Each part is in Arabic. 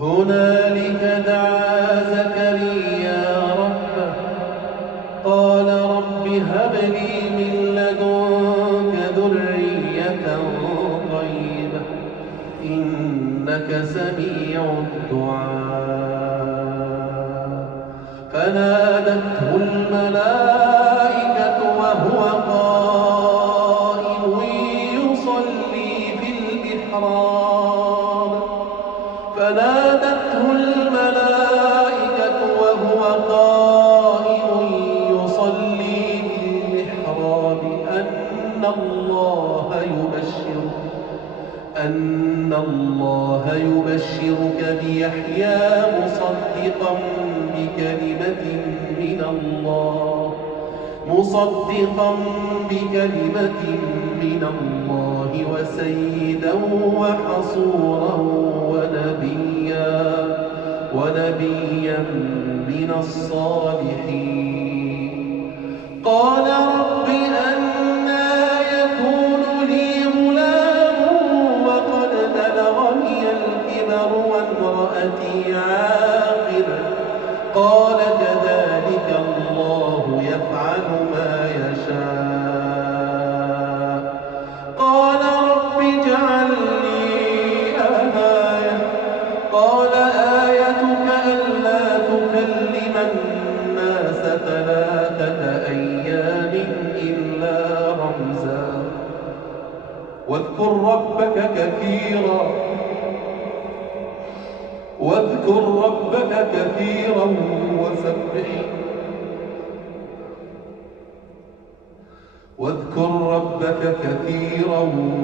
هنالك دعا زكريا ربه قال رب هب لي من لدنك ذرية طيبة إنك سميع الدعاء. فنادته الملائكة وهو قائم يصلي في المحراب فنادته الملائكة وهو قائم يصلي في المحراب أن الله يبشرك بيحيى مصدقا بكلمة من الله وسيدا وحصورا ونبيا من الصالحين. قال رب أنى يكون لي غلام وقد بلغني الكبر وامرأتي عاقر قال كذلك الله يفعل ما يشاء. قال رب اجعل لي آية قال آيتك ألا تكلم الناس 3 أيام إلا رمزا واذكر ربك كثيرا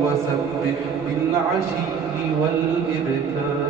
وسبح بالعشي والإبكار.